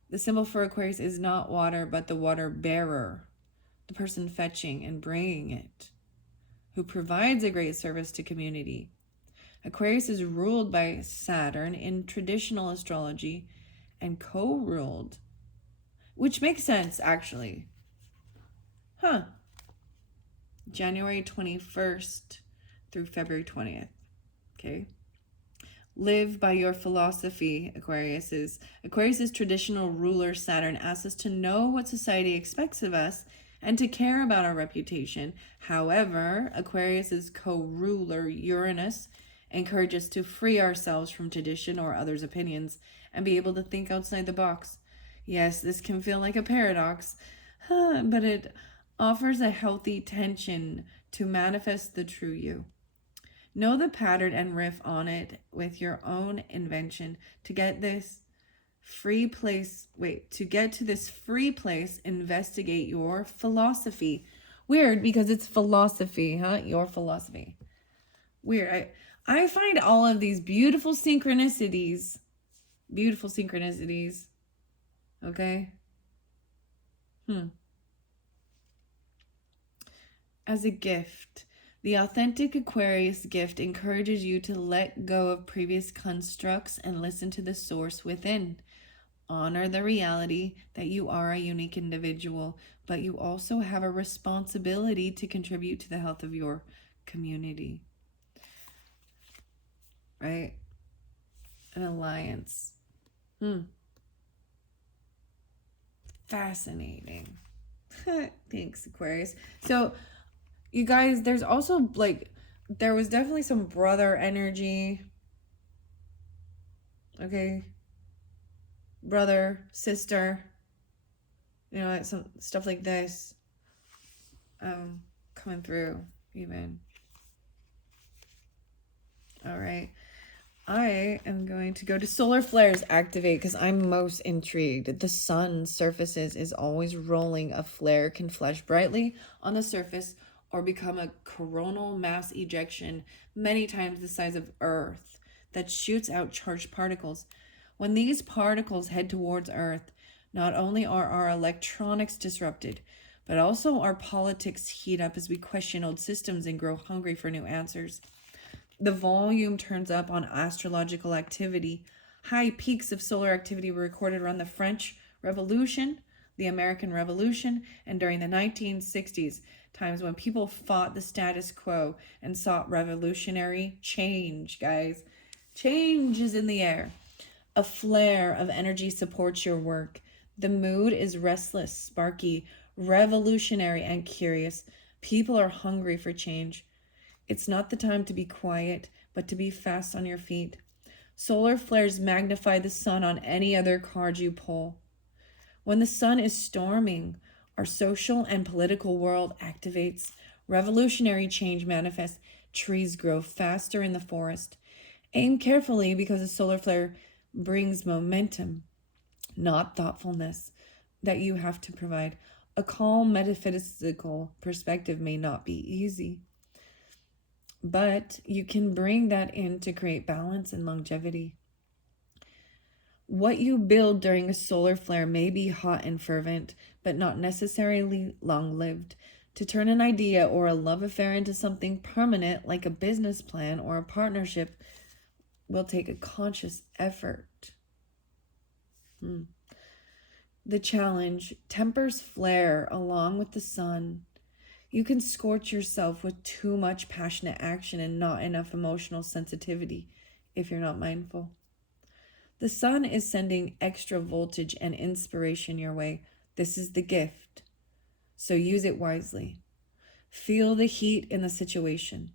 The symbol for Aquarius is not water, but the water bearer, the person fetching and bringing it, who provides a great service to community. Aquarius is ruled by Saturn in traditional astrology and co-ruled, which makes sense, actually. Huh. January 21st through February 20th. Okay. Live by your philosophy, Aquarius. Aquarius's traditional ruler, Saturn, asks us to know what society expects of us and to care about our reputation. However, Aquarius's co-ruler, Uranus, encourages us to free ourselves from tradition or others' opinions and be able to think outside the box. Yes, this can feel like a paradox, but it offers a healthy tension to manifest the true you. Know the pattern and riff on it with your own invention. To get this free place, investigate your philosophy. Weird, because it's philosophy, huh? Your philosophy. Weird. I find all of these beautiful synchronicities. Okay? As a gift. The authentic Aquarius gift encourages you to let go of previous constructs and listen to the source within. Honor the reality that you are a unique individual, but you also have a responsibility to contribute to the health of your community. Right? An alliance. Fascinating. Thanks, Aquarius. So, you guys, there's also, there was definitely some brother energy. Okay? Brother, sister. Some stuff like this. Coming through, even. All right. I am going to go to solar flares activate because I'm most intrigued. The sun's surfaces is always rolling. A flare can flash brightly on the surface or become a coronal mass ejection many times the size of Earth that shoots out charged particles. When these particles head towards Earth, not only are our electronics disrupted, but also our politics heat up as we question old systems and grow hungry for new answers. The volume turns up on astrological activity. High peaks of solar activity were recorded around the French Revolution, the American Revolution, and during the 1960s, times when people fought the status quo and sought revolutionary change, guys. Change is in the air. A flare of energy supports your work. The mood is restless, sparky, revolutionary, and curious. People are hungry for change. It's not the time to be quiet, but to be fast on your feet. Solar flares magnify the sun on any other card you pull. When the sun is storming, our social and political world activates. Revolutionary change manifests. Trees grow faster in the forest. Aim carefully because a solar flare brings momentum, not thoughtfulness, that you have to provide. A calm metaphysical perspective may not be easy, but you can bring that in to create balance and longevity. What you build during a solar flare may be hot and fervent, but not necessarily long-lived. To turn an idea or a love affair into something permanent, like a business plan or a partnership, will take a conscious effort. The challenge, tempers flare along with the sun. You can scorch yourself with too much passionate action and not enough emotional sensitivity if you're not mindful. The sun is sending extra voltage and inspiration your way. This is the gift, so use it wisely. Feel the heat in the situation,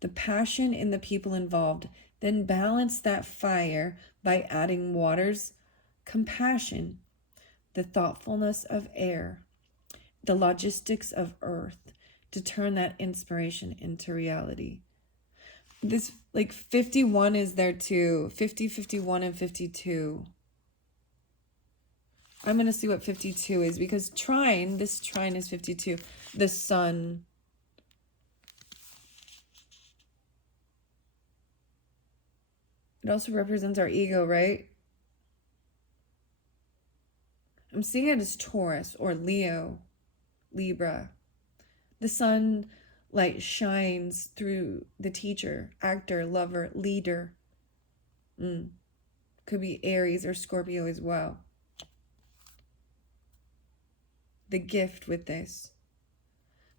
the passion in the people involved, then balance that fire by adding water's compassion, the thoughtfulness of air, the logistics of earth, to turn that inspiration into reality. This, like, 51 is there too. 50, 51, and 52. I'm going to see what 52 is, because this trine is 52. The sun. It also represents our ego, right? I'm seeing it as Taurus or Leo, Libra. The sunlight shines through the teacher, actor, lover, leader. Could be Aries or Scorpio as well. The gift with this.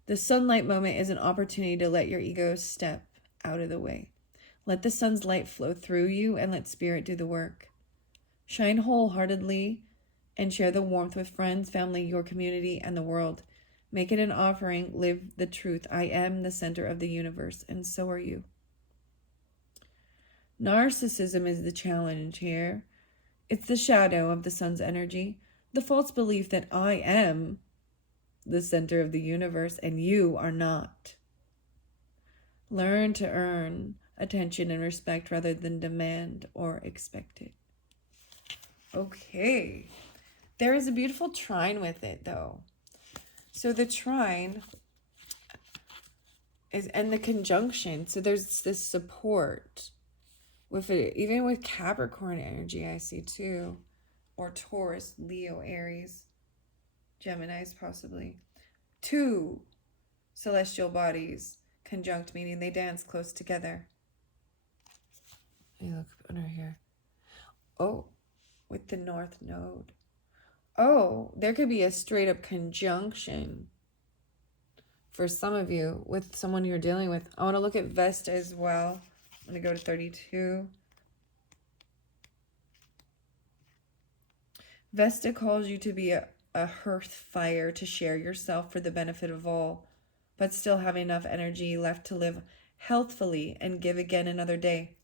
The sunlight moment is an opportunity to let your ego step out of the way. Let the sun's light flow through you and let spirit do the work. Shine wholeheartedly and share the warmth with friends, family, your community, and the world. Make it an offering. Live the truth. I am the center of the universe, and so are you. Narcissism is the challenge here. It's the shadow of the sun's energy. The false belief that I am the center of the universe and you are not. Learn to earn attention and respect rather than demand or expect it. Okay. There is a beautiful trine with it, though. So the trine is, and the conjunction. So there's this support with it, even with Capricorn energy, I see too. Or Taurus, Leo, Aries, Geminis possibly. Two celestial bodies conjunct, meaning they dance close together. Let me look under here. Oh, with the North Node. Oh, there could be a straight up conjunction for some of you with someone you're dealing with. I want to look at Vesta as well. I'm going to go to 32. Vesta calls you to be a hearth fire, to share yourself for the benefit of all, but still have enough energy left to live healthfully and give again another day.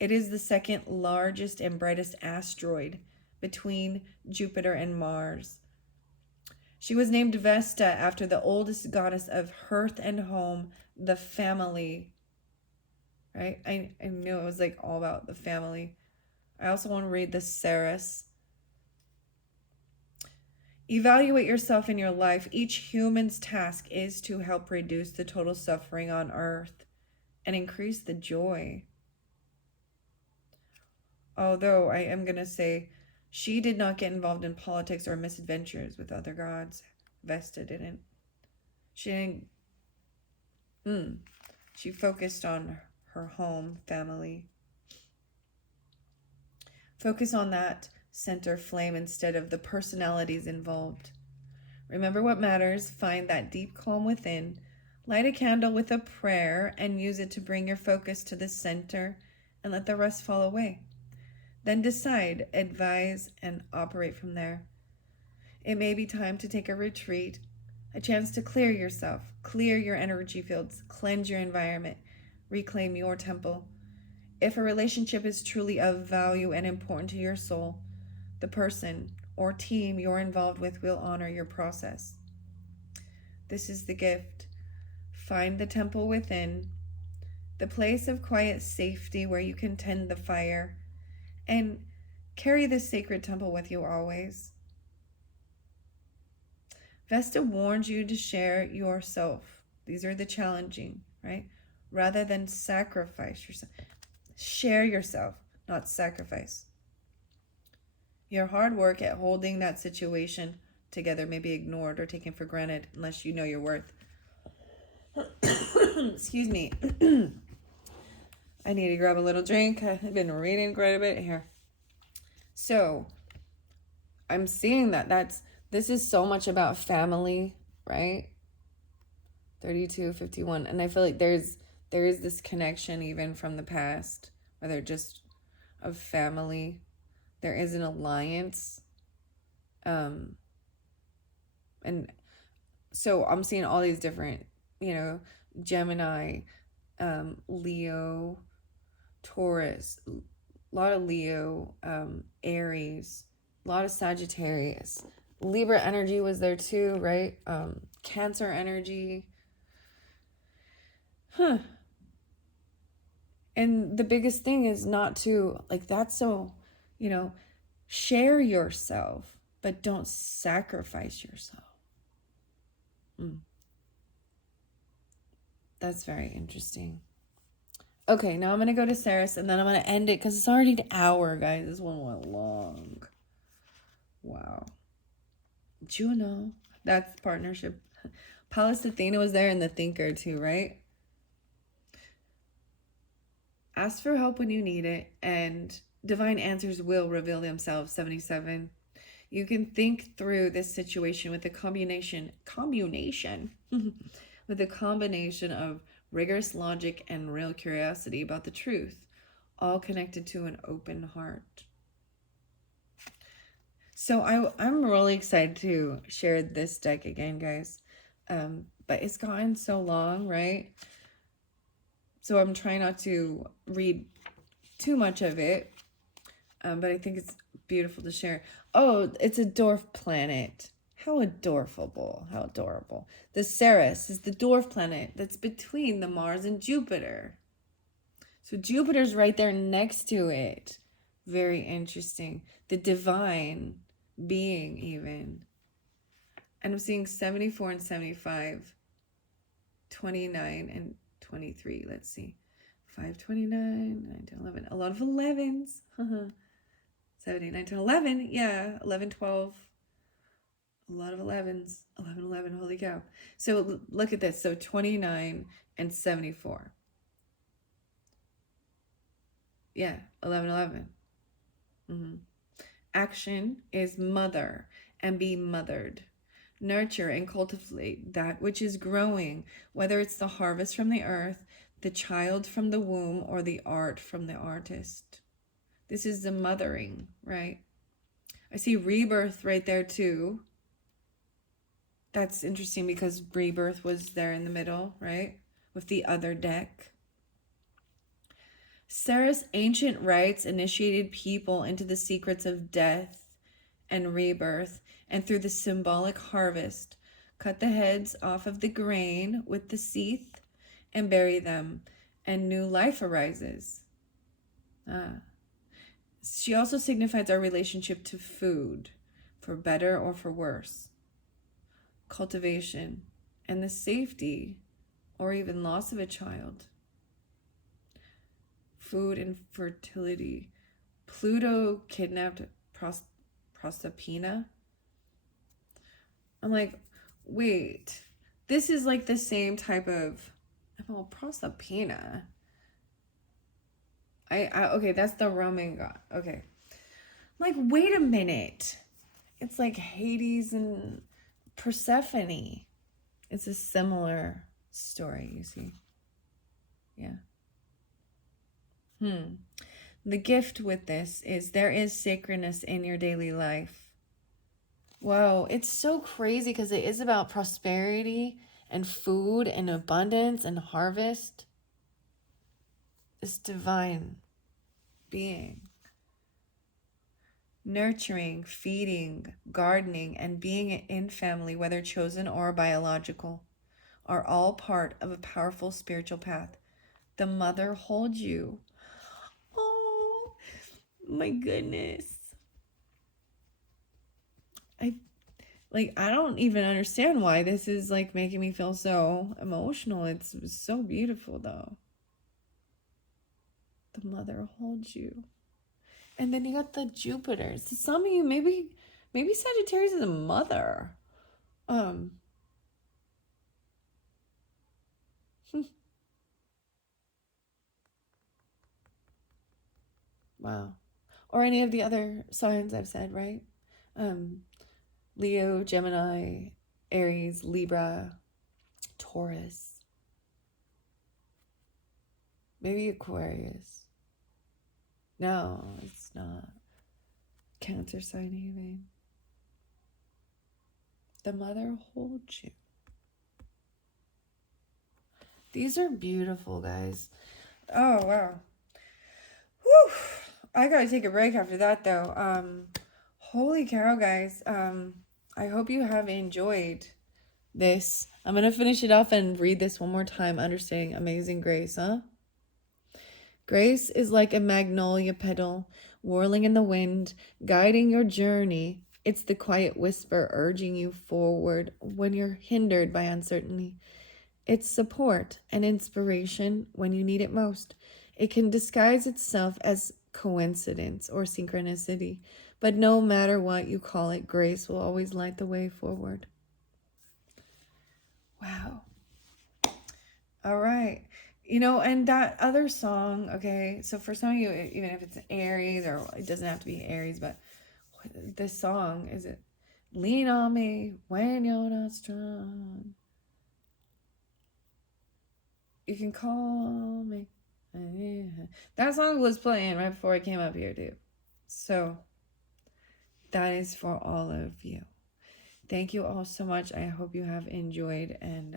It is the second largest and brightest asteroid between Jupiter and Mars. She was named Vesta after the oldest goddess of hearth and home, the family. Right? I knew it was like all about the family. I also want to read the Ceres. Evaluate yourself in your life. Each human's task is to help reduce the total suffering on earth and increase the joy. Although I am going to say, she did not get involved in politics or misadventures with other gods. Vesta didn't. She didn't. She focused on her home, family. Focus on that center flame instead of the personalities involved. Remember what matters. Find that deep calm within. Light a candle with a prayer and use it to bring your focus to the center and let the rest fall away. Then decide, advise, and operate from there. It may be time to take a retreat, a chance to clear yourself, clear your energy fields, cleanse your environment, reclaim your temple. If a relationship is truly of value and important to your soul, the person or team you're involved with will honor your process. This is the gift. Find the temple within, the place of quiet safety where you can tend the fire, and carry this sacred temple with you always. Vesta warns you to share yourself. These are the challenging, right? Rather than sacrifice yourself. Share yourself, not sacrifice. Your hard work at holding that situation together may be ignored or taken for granted unless you know your worth. Excuse me. I need to grab a little drink. I've been reading quite a bit here. So, I'm seeing this is so much about family, right? 32, 51. And I feel like there is this connection even from the past, whether just of family. There is an alliance. And so I'm seeing all these different, Gemini, Leo, Taurus, a lot of Leo, Aries, a lot of Sagittarius. Libra energy was there too, right? Cancer energy. And the biggest thing is not to, like, that's so, share yourself, but don't sacrifice yourself. That's very interesting. Okay, now I'm going to go to Saris, and then I'm going to end it because it's already an hour, guys. This one went long. Wow. Juno. That's partnership. Pallas Athena was there, and the Thinker too, right? Ask for help when you need it, and divine answers will reveal themselves. 77. You can think through this situation with a combination with a combination of rigorous logic and real curiosity about the truth, all connected to an open heart. So I'm really excited to share this deck again, guys. But it's gotten so long, right? So I'm trying not to read too much of it. But I think it's beautiful to share. Oh, it's a dwarf planet. How adorable. How adorable. The Ceres is the dwarf planet that's between the Mars and Jupiter. So Jupiter's right there next to it. Very interesting. The divine being even. And I'm seeing 74 and 75. 29 and 23. Let's see. 529, 9 to 11. A lot of 11s. 7, 8, 9, 10, 11. Yeah, 11, 12. A lot of 11s. 11, 11. Holy cow. So look at this. So 29 and 74. Yeah, 11, 11. Action is mother and be mothered. Nurture and cultivate that which is growing, whether it's the harvest from the earth, the child from the womb, or the art from the artist. This is the mothering, right? I see rebirth right there too. That's interesting because rebirth was there in the middle, right? With the other deck. Ceres' ancient rites initiated people into the secrets of death and rebirth, and through the symbolic harvest, cut the heads off of the grain with the sheath and bury them, and new life arises. She also signifies our relationship to food, for better or for worse, cultivation, and the safety or even loss of a child. Food and fertility. Pluto kidnapped Proserpina. I'm like, wait, this is like the same type of, well, Proserpina. Okay, that's the Roman god. Okay. I'm like, wait a minute. It's like Hades and Persephone. It's a similar story, you see. Yeah. The gift with this is there is sacredness in your daily life. Whoa, it's so crazy because it is about prosperity and food and abundance and harvest. This divine being. Nurturing, feeding, gardening, and being in family, whether chosen or biological, are all part of a powerful spiritual path. The mother holds you. Oh, my goodness. I don't even understand why this is like making me feel so emotional. It's so beautiful though. The mother holds you. And then you got the Jupiter. So some of you, maybe Sagittarius is a mother. Wow. Or any of the other signs I've said, right? Leo, Gemini, Aries, Libra, Taurus. Maybe Aquarius. No, it's not. Cancer sign even. The mother holds you. These are beautiful, guys. Oh, wow. Whew. I gotta take a break after that, though. Holy cow, guys. I hope you have enjoyed this. I'm gonna finish it off and read this one more time. Understanding Amazing Grace, huh? Grace is like a magnolia petal whirling in the wind, guiding your journey. It's the quiet whisper urging you forward when you're hindered by uncertainty. It's support and inspiration when you need it most. It can disguise itself as coincidence or synchronicity, but no matter what you call it, grace will always light the way forward. Wow. All right. And that other song, okay, so for some of you, even if it's Aries, or it doesn't have to be Aries, but this song, is it Lean on Me When You're Not Strong? You can call me. That song was playing right before I came up here, too. So that is for all of you. Thank you all so much. I hope you have enjoyed, and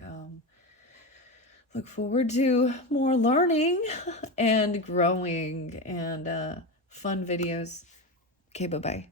look forward to more learning and growing and fun videos. Okay, bye-bye.